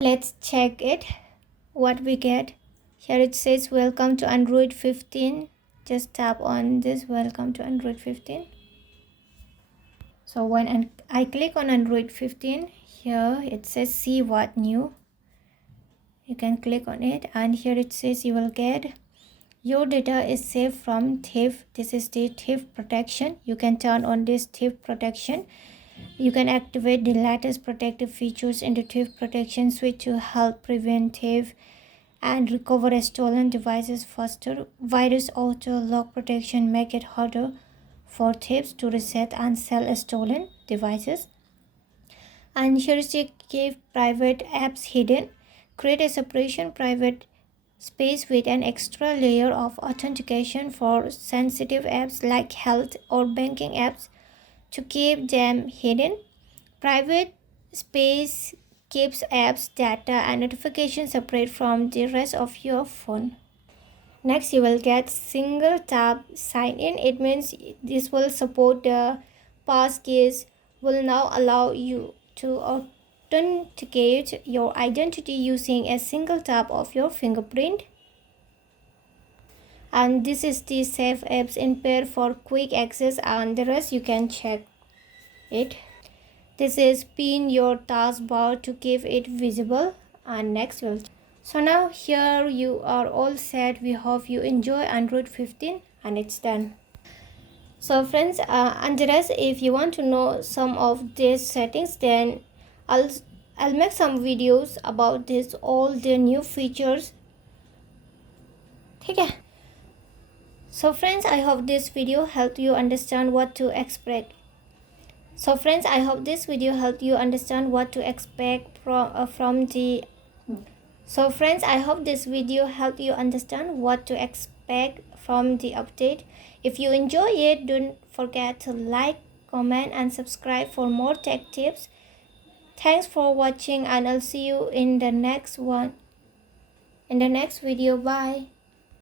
Let's check it. What we get here, it says welcome to Android 15. Just tap on this welcome to Android 15. So when I click on Android 15, here it says see what new. You can click on it, and here it says you will get your data is safe from thief. This is the thief protection. You can turn on this thief protection. You can activate the latest protective features in the thief protection suite to help prevent thief and recover stolen devices faster. Virus auto lock protection make it harder for thieves to reset and sell stolen devices. And here is the keep private apps hidden. Create a separation private space with an extra layer of authentication for sensitive apps like health or banking apps to keep them hidden. Private space keeps apps data and notifications separate from the rest of your phone. Next, you will get single tap sign in. It means this will support the passkeys, will now allow you to authenticate your identity using a single tap of your fingerprint. And this is the save apps in pair for quick access, and the rest you can check it. This is pin your taskbar to keep it visible, and next will. So now here you are all set. We hope you enjoy Android 15 and it's done. So friends, and the rest, if you want to know some of these settings, then I'll make some videos about this, all the new features. Okay. So friends, I hope this video helped you understand what to expect. So friends, I hope this video helped you understand what to expect from the So friends, I hope this video helped you understand what to expect from the update. If you enjoy it, don't forget to like, comment and subscribe for more tech tips. Thanks for watching, and I'll see you in the next video. Bye.